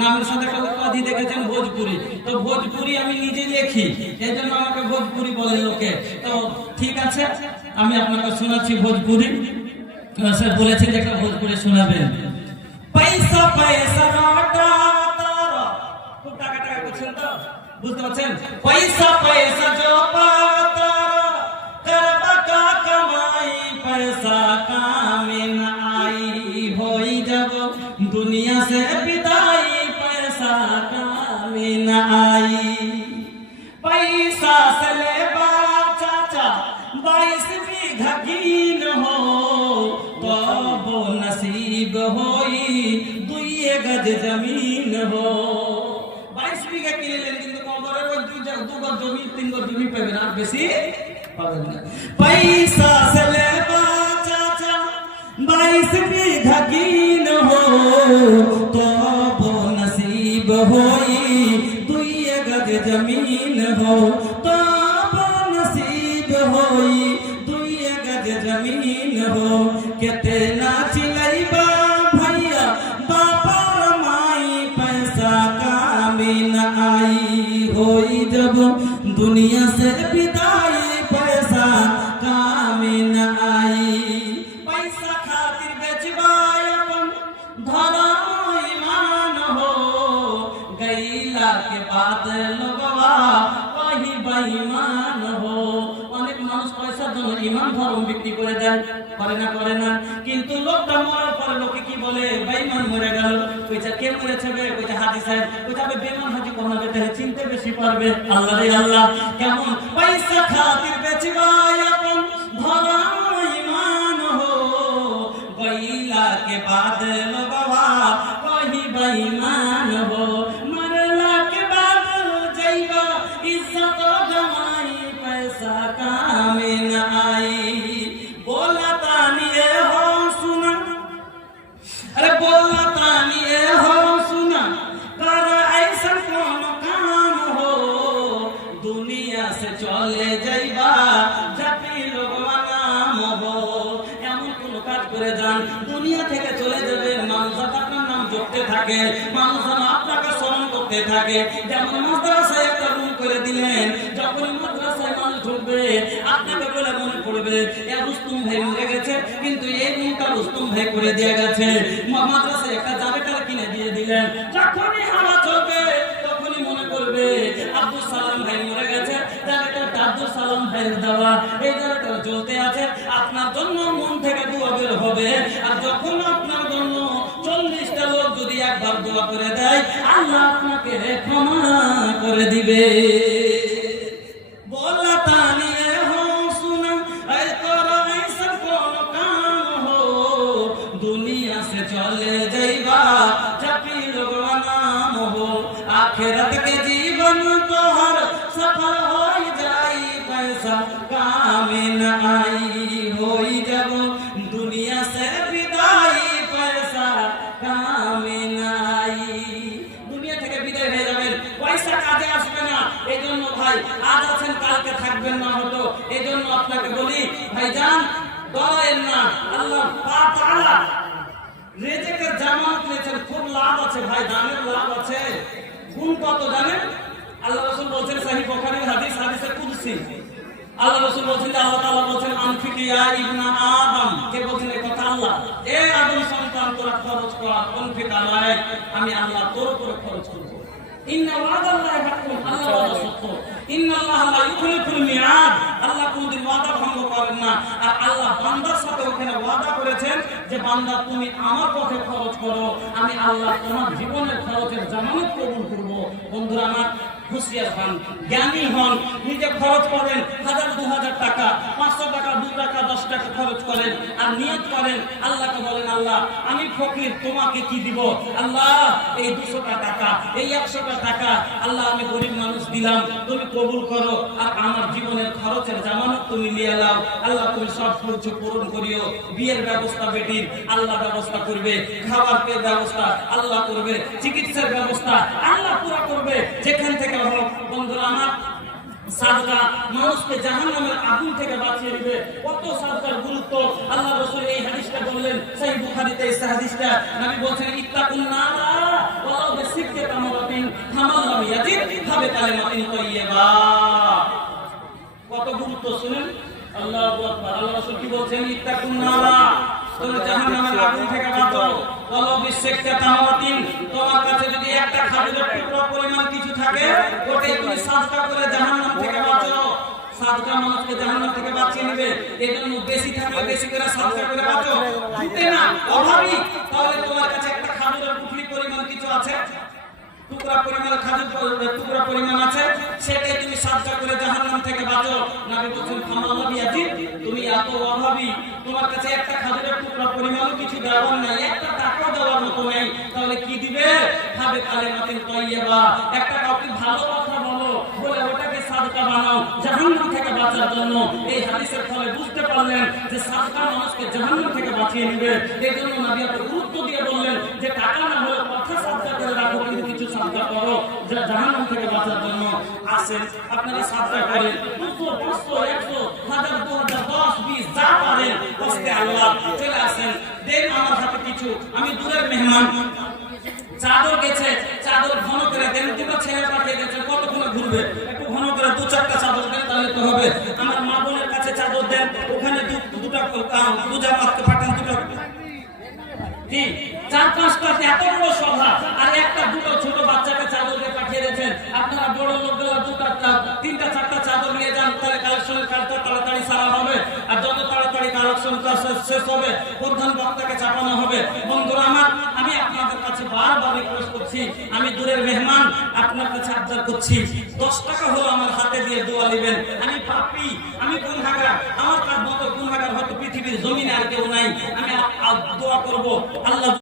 নামের সাথে একটা উপাধি দেখেছেন ভোজপুরি, তো ভোজপুরি আমি নিজে লেখি, এই জন্য আমাকে ভোজপুরি বলে লোকে। তো ঠিক আছে, আমি আপনাকে শোনাচ্ছি ভোজপুরি। স্যার বলেছেন যে একটা ভোজপুরি শোনাবেন। পয়সা পয়সা কাটা তারা, খুব টাকা টাকা করছেন তো, বুঝতে পারছেন? পয়সা পয়সা जो पाता करबा का कमाई पैसा काम न आई, होई जब दुनिया से विदाई पैसा काम न आई। पैसा से ले चाचा 22 बीघा कीन हो, तो वो नसीब होई 2 गज जमीन हो। 22 बीघा কিনলেন, কিন্তু কবরে ওই 2 গজ জমি 3 গজ জমি পাবেন, আর বেশি পাবেন না। पैसा से ले चाचा 22 बीघा कीन हो, तो वो नसीब होई 2 गज जमीन हो, तो वो नसीब होई 2 गज जमीन हो। कितना चिलैबा भैया बापा माई पैसा काम न आई, होई जब दुनिया से विदाई पैसा काम न आई। पैसा खातिर बेचबाय अपन धर्म ईमान हो, गईला के बाद लोगवा वही बेईमान हो। অনেক মানুষ পয়সার জন্য ঈমান ধর্ম বিক্রি করে দেয়, করে না, কিন্তু লোকটা মরার পরে লোকে কি বলে, বেঈমান মরে গেল। কইছে কে মরেছে বে? কইছে হাজী সাহেব। কইছে আবে বেঈমান হাজী কোন হবে, তাহলে চিনতে বেশি পারবে। আল্লাহ রে আল্লাহ, কেমন পয়সা খাতির বেচবায় আপন ধর্ম ঈমান हो, गईला के बाद लोगवा वही बेईमान हो। मरला के बाद जइबा इज्जत गवाई पैसा काम न आई। बोला तानी ए हो सुना, अरे बोला तानी ए हो सुना, कर ऐसा कौन काम हो, दुनिया से चले जाइबा जाति लोगवा नाम हो। এমন কোন কাজ করে যান, দুনিয়া থেকে চলে যাবে, মানুষ আপনার নাম জপতে থাকে, মানুষ আপনাকে স্মরণ করতে থাকে। যেমন মাদ্রাসায় একটা রুম করে দিলেন, যখন মাদ্রাসায় মানুষ ঢুকবে আপনাকে বলে মনে পড়বে এ রুস্তম ভাই মরে গেছে, কিন্তু এই রুমটা রুস্তম ভাই করে দিয়ে গেছে। মাদ্রাসায় একটা জায়গাটা কিনে দিয়ে দিলেন, যখনই হাওয়া চলবে তখনই মনে করবে আব্দুল সালাম ভাই মরে গেছে, জায়গাটা আব্দুল সালাম ভাইয়ের দেওয়া, এই জায়গাটা চলতে আছে। আপনার জন্য মন থেকে দোয়া বের হবে, আর যখন আপনার জন্য 40টা লোক যদি একবার দোয়া করে দেয়, আল্লাহ আপনাকে ক্ষমা করে দিবে। बोला तानी ए हो सुना, ऐ तोरा ऐसा कौन काम हो, दुनिया से चले जाइबा जाति लोगवा नाम हो। आखिरत के जीवन तोहर सफल होई जाई पैसा काम न आई, होई जब दुनिया से विदाई पैसा काम न आई। দুনিয়া থেকে বিদায় হয়ে যাবেন, পয়সা কাজে আসবে না। এই জন্য ভাই আজ আছেন কালকে থাকবেন না হতো। এই জন্য আপনাকে বলি ভাইজান, ডরেন না, আল্লাহ পাক তাআলা রিজিকের জামানত দিয়েছেন, খুব লাভ আছে ভাই, দানের লাভ আছে। গুণ কত জানেন? আল্লাহ রাসূল বলেছেন সহিহ বুখারীর হাদিস, হাদিসে কুদসি, আল্লাহ রাসূল বলেছেন যে আল্লাহ তাআলা বলেছেন আনফিক ইয়া ইবনা আদম, কে বলেছেন এই কথা? আল্লাহ। এ আদম সন্তান তোরা খরচ কর, আনফিক আলাইক, আমি আল্লাহ তোর উপরে খরচ করব। ইন্না ওয়াদাল্লাহি হাক্কুন, আল্লাহ ওয়াদা সত্য। ইন্নাল্লাহ লা ইউখলিফুল মিআদ, আল্লাহ কোনদিন ওয়াদা ভঙ্গ করেন না। আর আল্লাহ বান্দার সাথে ওখানে ওয়াদা করেছেন যে বান্দা তুমি আমার পথে খরচ করো, আমি আল্লাহ তোমার জীবনের খরচের জামানত কবুল করব। বন্ধুরা আমার, হুঁশিয়ার হন, জ্ঞানী হন, নিজে খরচ করেন 1000-2000 টাকা, 500 টাকা, 2 টাকা, 10 টাকা খরচ করেন, আর নিয়ত করেন, আল্লাহকে বলেন আল্লাহ আমি ফকির, তোমাকে কি দিব? আল্লাহ এই 200 টাকা, এই 100 টাকা আল্লাহ আমি গরিব মানুষ দিলাম, তুমি কবুল করো, আর আমার জীবনের খরচের জামানত তুমি নিয়ে নাও। আল্লাহ তুমি সব কিছু পূরণ করিও। বিয়ের ব্যবস্থা বেটির আল্লাহ ব্যবস্থা করবে, খাবার পেয়ে ব্যবস্থা আল্লাহ করবে, চিকিৎসার ব্যবস্থা আল্লাহ পুরো করবে। যেখান থেকে হোক বন্ধুরা আমার, সাদকা মানুষকে জাহান্নামের আগুন থেকে বাঁচিয়ে দিবে। কত সাদকার গুরুত্ব আল্লাহ রাসূল এই হাদিসটা বললেন, সহিহ বুখারীতে এই হাদিসটা। নবী বলেছেন ইত্তাকুন নারা ওয়ালাউ বিসিক ফাবে কালিমাতিন তাইয়্যিবা। কত গুরুত্ব শুনেন। আল্লাহু আকবার। আল্লাহ রাসূল কি বলছেন? ইত্তাকুন নারা, তোমরা জাহান্নামের আগুন থেকে বাঁচো। ওয়ালা বিশিক্কা তামারাতিন, তোমার কাছে যদি একটা খাজুরের টুকরা পরিমাণ কিছু থাকে, ওটাই তুমি সাদকা করে জাহান্নাম থেকে বাঁচো। সাদকা মানুষকে জাহান্নাম থেকে বাঁচিয়ে নেবে। এজন্য বেশি থাকলে বেশি করে সাদকা করে বাঁচো। জুটে না, অভাবী, তাহলে তোমার কাছে একটা খাজুরের টুকরি পরিমাণ কিছু আছে, টুকরা পরিমাণ খাজুর টুকরা পরিমাণ আছে, সেটাই তুমি সাদকা করে জাহান্নাম থেকে বাঁচো। নবী বলেন ফামাল্লাহ বিয়াজিদ, তুমি এত অভাবী, তোমার কাছে একটা খাজুরের টুকরা পরিমাণ কিছু দেওয়ার নাই, একটা টাকা দেওয়ার মতো নেই, তাহলে কি দিবে? ফাবে কালিমাতিন তাইয়্যিবা, একটা কাউকে ভালো কথা বলো, বলে ওটাকে সাদকা বানাও জাহান্নাম থেকে বাঁচার জন্য। এই হাদিসের ফলে বুঝতে পারলেন যে সাদকা মানুষকে জাহান্নাম থেকে বাঁচিয়ে নেবে। এই জন্য নবী এত গুরুত্ব দিয়ে বললেন যে টাকা না হলে কথা সাদকা করে রাখো, কিন্তু কিছু সাদকা করো যা জাহান্নাম থেকে বাঁচার জন্য। আসেন আপনারা সাদকা করেন, 200 500 100 1000 2000 10 20 যা পারেন, কষ্টে আল্লাহ চলে আসেন, দেন আমার হাতে কিছু। আমি দূরের মেহমান, চাদর গেছে, চাদর ঘন করে দেন। দুটো ছেলে পাঠিয়ে দিয়েছেন, কতক্ষণে ঘুরবে, একটু ঘন করে 2-4টা চাদর দেন, তাহলে তো হবে। আমার মা বোনের কাছে চাদর দেন, ওখানে দুটা জামাতকে পাঠান, দুটো কি 4-5টা, এত বড় সভা, আর একটা দুটো ছোট বাচ্চাকে চাদর দিয়ে পাঠিয়ে দিয়েছেন। আপনারা বড় লোকগুলো 2-3-4টা চাদর নিয়ে যান, তাহলে কালেকশনের কাজটা তাড়াতাড়ি সারা হবে। আর যত তাড়াতাড়ি কালেকশন শেষ হবে, প্রধান বক্তাকে চাপানো হবে। বন্ধুরা আমার, আমি আপনাদের কাছে বারবার রিকোয়েস্ট করছি, আমি দূরের মেহমান, আপনার কাছে আবদার করছি, 10 টাকা হলো আমার হাতে দিয়ে দোয়া নেবেন। আমি পাপী, আমি গুনাহগার, আমার মতো গুনাহগার হয়তো পৃথিবীর জমিনে আর কেউ নাই। আমি দোয়া করব, আল্লাহ